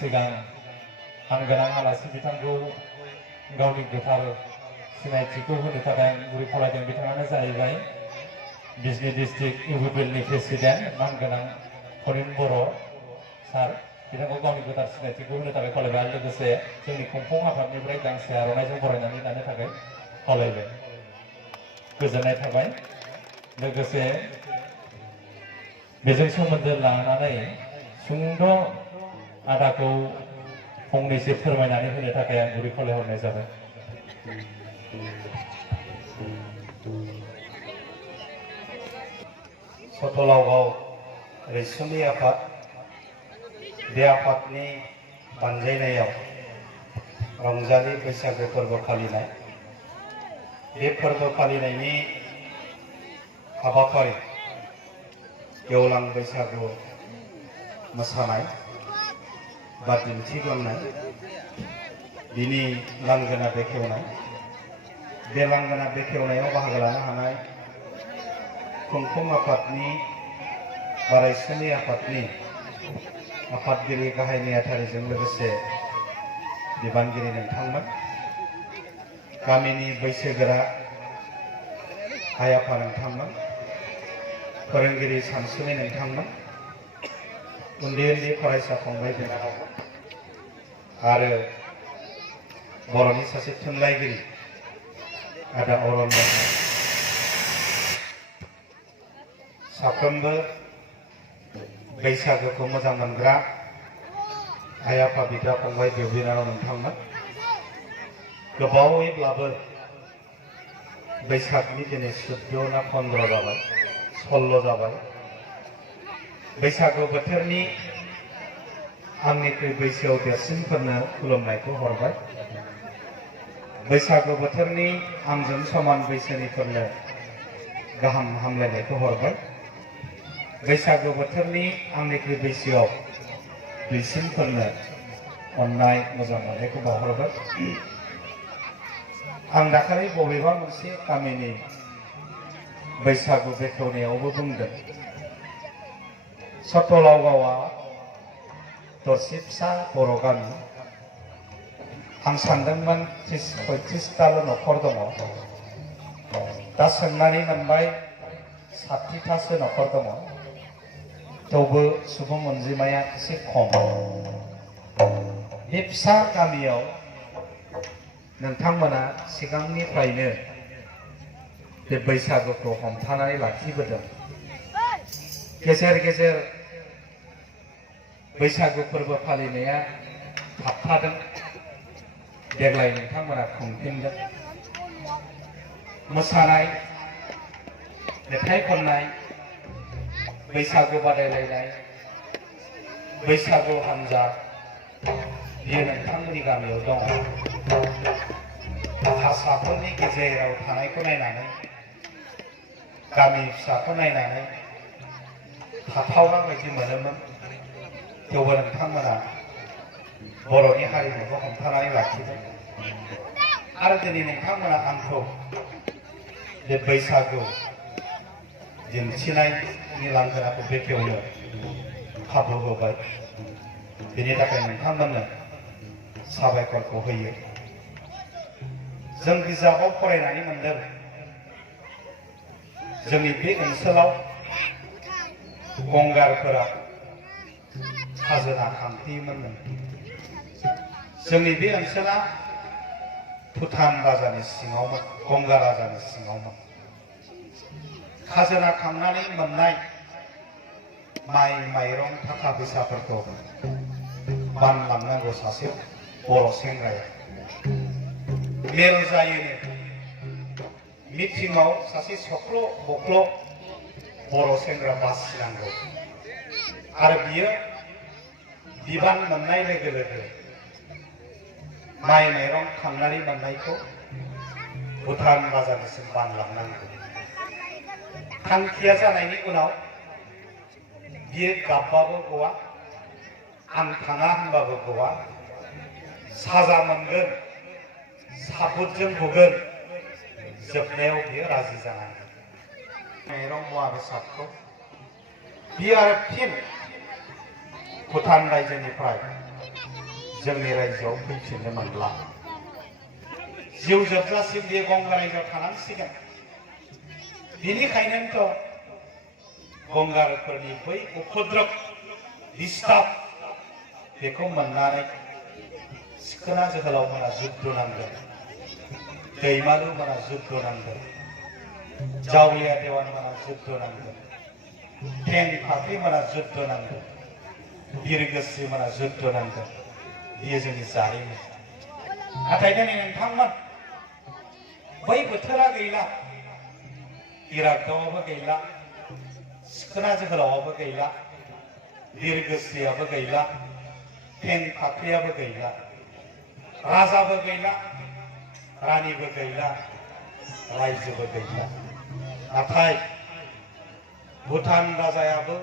सिगां हांगोनां आलासि बिथांखौ गावनि गोथार सिनायथिखौ होनो थाखाय गुरै खावलायदों। बिथाङानो जाहैबाय बिजनी डिस्ट्रिक्ट इउपिपिएलनि प्रेसिडेन्ट मानगोनां प्रनिन बर' सार। बिथांखौ गावनि गोथार सिनायथिखौ होनो थाखाय खावलायबाय आरो लोगोसे जोंनि खुंफुं आफादनिफ्राय गांसे आर'नाइजों बरायनानै लानो थाखाय खावलायबाय। गोजोननाय थाबाय। लोगोसे बेजों सोमोन्दो लानानै सुंद' आदाखौ फंनैसो फोरमायनानै होनो थाखाय आं गुरै खावलायहरनाय जाबाय। सतलावगाव रैसुमै आफाद बे आफादनि बानजायनायाव रंजालि बैसागु फोरबो फालिनाय, बे फोरबो फालिनायनि हाबाफारि गेवलां बैसागु मोसानाय बा दिन्थिलांनाय, बिनि लांगोना बेखेवनाय, बे लांगोना बेखेवनायाव बाहागो लानो हानाय खुंफुं आफादनि बा रैसुमै आफादनि आफादगिरि गाहाय नेहाथारिजों लोगोसे बिबानगिरि नोंथांमोन, गामिनि बैसोगोरा आइ आफा नोंथांमोन, फोरोंगिरि सानसुमै नोंथांमोन, उन्दै उन्दै फरायसा फंबाय बिनानावमोन आरो बर'नि सासे थुनलाइगिरि आदा अरन साफ्रोमबो बैसागुखौ मोजां मोनग्रा आइ आफा बिदा फंबाय बिब' बिनानाव नोंथांमोन, गोबावैब्लाबो बैसागनि दिनै 14 ना 15 जाबाय, 16 जाबाय। बैसागु बोथोरनि आंनिख्रुइ बैसोआव देरसिनफोरनो खुलुमनायखौ हरबाय। बैसागु बोथोरनि आंजों समान बैसोनिफोरनो गाहाम हामलायनायखौ हरबाय। बैसागु बोथोरनि आंनिख्रुइ बैसोआव दुइसिनफोरनो अननाय मोजां मोननायखौ बावहरबाय। आं दाखालि बबेबा मोनसे गामिनि बैसागु बेखेवनायावबो बुंदों, सतलावगावआ दरसे फिसा बर' गामि। आं सानदोंमोन 30-35ताल' न'खर दङ, दा सोंनानै मोनबाय 60तासो न'खर दङ। थेवबो सुबुं अनजिमाया एसे खम। बे फिसा गामियाव नोंथांमोना सिगांनिफ्रायनो बे बैसागुखौ हमथानानै लाखिबोदों। गेजेर गेजेर बैसागु फोरबो फालिनाया थाबथादों, देग्लाय नोंथांमोना खुंफिनदों। मोसानाय, मेथाइ खननाय, बैसागु बादायलायनाय, बैसागु हान्जा बेयो नोंथांमोननि गामियाव दङ। हारसाफोरनि गेजेराव थानायखौ नायनानै, गामि फिसाखौ नायनानै थाथावना बायदि मोनोमोन। थेवबो नोंथांमोना बर'नि हारिमुखौ हमथानानै लाखिदों आरो दिनै नोंथांमोना आंखौ बे बैसागु दिन्थिनायनि लांगोनाखौ बेखेवनो खाबु होबाय। बेनि थाखाय नोंथांमोननो साबायखरखौ होयो। जों बिजाबाव फरायनानै मोनदों, जोंनि बे ओनसोलाव गंगारफोरा खाजोना खांफैयोमोन। जोंनि बे ओनसोला भुटान राजानि सिङावमोन, गंगार राजानि सिङावमोन। खाजोना खांनानै मोननाय माइ माइरं थाखा फैसाफोरखौ बानलांनांगौ सासे बर' सेंग्राया। मेल जायोनो मिटिंआव सासे सख्ल' बख्ल' बर' सेंग्रा बासिनांगौ आरो बियो बिबान मोननाय लोगो लोगो माइ माइरं खांनानै मोननायखौ भुटान राजानिसिम बानलांनांगौ। थांखिया जानायनि उनाव बियो गाबबाबो गवा, आं थाङा होनबाबो गवा, साजा मोनगोन, साबुतजों बुगोन, जोबनायाव बियो राजि जानांगोन। माइरं मुवा बेसादखौ बियो आरो फिन भुटान रायजोनिफ्राय जोंनि रायजोआव फैफिननो मोनला जिउ जोबजासिम बे गंगा रायजोआव थानांसिगोन बेनिखायनोथ' गंगारफोरनि बै उपद्रब डिस्टार्ब बेखौ मोननानै सिखोना जोहोलावमोना जुद्ध नांदों दैमालुमोना जुद्ध नांदों जावलिया देवानमोना जुद्ध नांदों थें फाख्रिमोना जुद्ध नांदों बिरगोस्रिमोना जुद्ध नांदों बेयो जोंनि जारिमिन नाथाय दिनै नोंथांमोन बै बोथोरा गैला इरागदावाबो गैला सिखोना जोहोलावाबो गैला बिरगोस्रियाबो गैला थें फाख्रियाबो गैला राजाबो गैला रानीबो गैला रायजोबो गैला नाथाय भुटान राजायाबो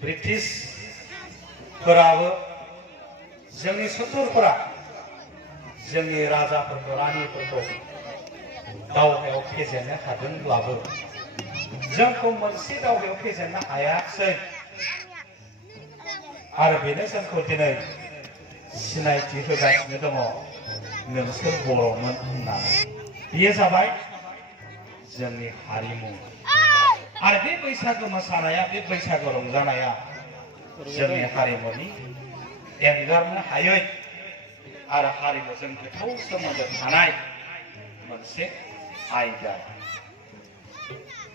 ब्रिटिशफोराबो जोंनि सुथुरफोरा जोंनि राजाफोरखौ रानीफोरखौ दावहायाव फेजेननो हादोंब्लाबो जोंखौ मोनसे दावहायाव फेजेननो हायाखिसै आरो बेनो जोंखौ दिनै सिनायथि होगासिनो दङ नोंसोर बर'मोन होननानै बेयो जाबाय जोंनि हारिमु आरो बे बैसागु मोसानाया बे बैसागु रंजानाया जोंनि हारिमुनि एंगारनो हायै आरो हारिमुजों गोथौ सोमोन्दो थानाय मोनसे आयदा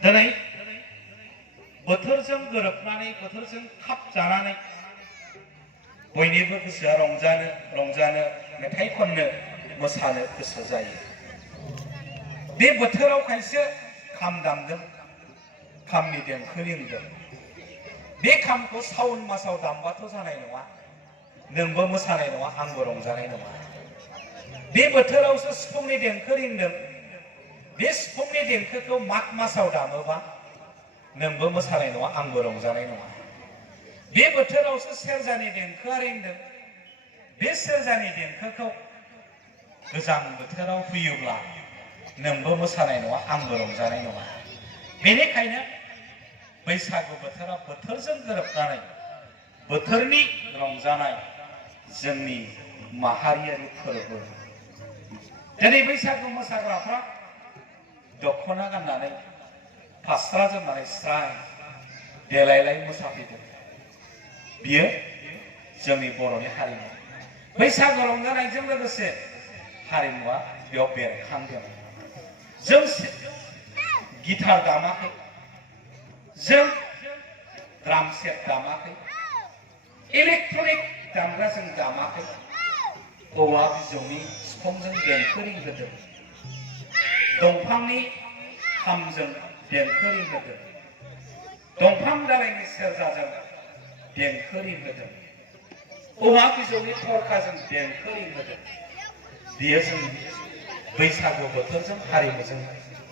दिनै बोथोरजों गोरोबनानै बोथोरजों खाब जानानै बयनिबो गोसोआ रंजानो मेथाइ खननो मोसानो गोसो जायो बे बोथोराव खायसे खाम दामदों खामनि देंखो रिंदों बे खामखौ सावन मासाव दामबाथ' जानाय नङा नोंबो मोसानाय नङा आंबो रंजानाय नङा बे बोथोरावसो सिफुंनि देंखो रिंदों बे सिफुंनि देंखोखौ माग मासाव दामोबा नोंबो मोसानाय नङा आंबो रंजानाय नङा बे बोथोरावसो सेरजानि देंखोआ रिंदों बे सेरजानि देंखोखौ गोजां बोथोराव फैयोब्ला नोंबो मोसानाय नङा आंबो रंजानाय नङा बेनिखायनो बैसागु बोथोरा बोथोरजों गोरोबनानै बोथोरनि रंजानाय जोंनि माहारियारि फोरबो दिनै बैसागु मोसाग्राफ्रा दखना गाननानै फास्रा जोमनानै स्राय देलायलाय मोसाफैदों बियो जोंनि बर'नि हारिमु बैसागु रंजानायजों लोगोसे हारिमुआ बेयाव बेरखांदों जों गिटार दामाखै जों ड्राम सेट दामाखै इलेक्ट्रनिक दामग्रा जों दामाखै औवा बिजौनि सिफुंजों देंखो रिंहोदों दंफांनि खामजों देंखो रिंहोदों दंफां दालाइनि सेरजाजों देंखो रिंहोदों औवा बिजौनि थरखाजों देंखो रिंहोदों बेयो जोंनि बैसागु बोथोरजों हारिमुजों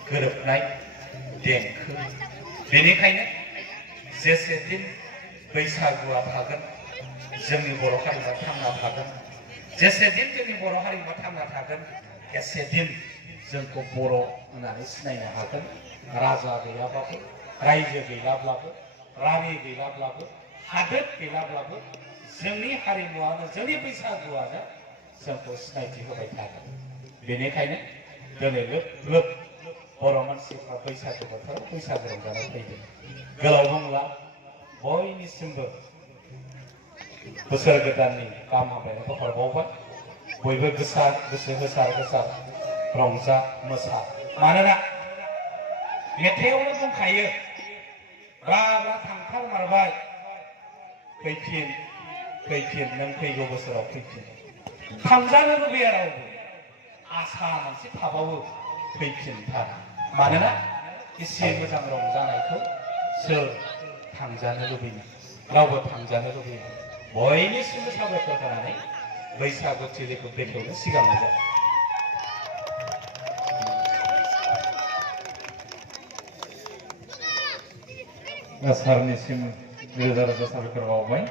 गोरोबनाय देंखो बेनिखायनो जेसे दिन बैसागुआ थागोन जोंनि बर' हारिमुआ थांना थागोन जेसे दिन जोंनि बर' हारिमुआ थांना थागोन एसे दिन जोंखौ बर' होननानै सिनायनो हागोन राजा गैयाब्लाबो रायजो गैयाब्लाबो रानि गैयाब्लाबो हादोर गैयाब्लाबो जोंनि हारिमुआनो जोंनि बैसागुआनो जोंखौ सिनायथि होबाय थागोन बेनिखायनो दिनै लोब लोब बर' मानसिफ्रा बैसागु बोथोराव बैसागु रंजानो फैदों गोलाव बुंला बयनिसिमबो बोसोर गोदाननि गाहाम हामलायनायखौ हरबावबाय बयबो गोसो होसार रंजा मोसा मानोना मेथाइयावनो दंखायो ब्रा ब्रा थांथारमारबाय फैफिन नों फैगौ बोसोराव फैफिन थांजानो लुबैया रावबो आसा मोनसे थाबावो फैफिनथार मानोना एसे मोजां रंजानायखौ सोर थांजानो लुबैयो रावबो थांजानो लुबैयो बयनिसिमबो साबायखर होनानै बैसागु थिलिखौ बेखेवनो सिगांनो जाबाय सारनिसिम रोजा रोजा साबायखर बावबाय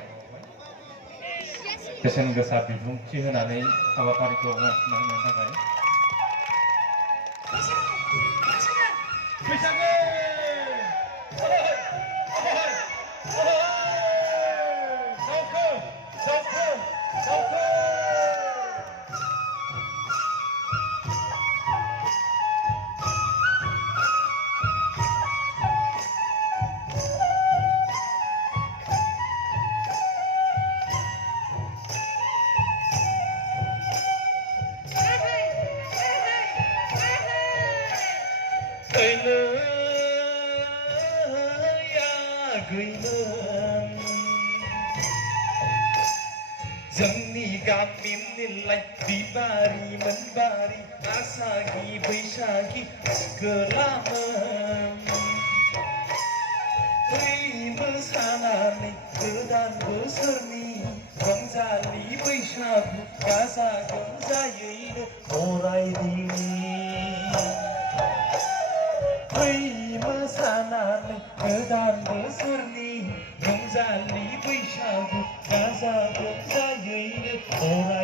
बेसेन गोसा बिबुंथि होनानै हाबाफारिखौ मावफुंना होनो थाखाय जोंनि गामिनिलाय बिबारि मोनबारि आसागि बैसागि गोलामोन फै मोसानानै गोदान बोसोरनि रंजालि बैसागु गाजा गोमजायैनो बरायदिनि फै मोसानानै गोदान बोसोरनि रंजालि बैसागु गाजा गोमजायैनो बरायदिनि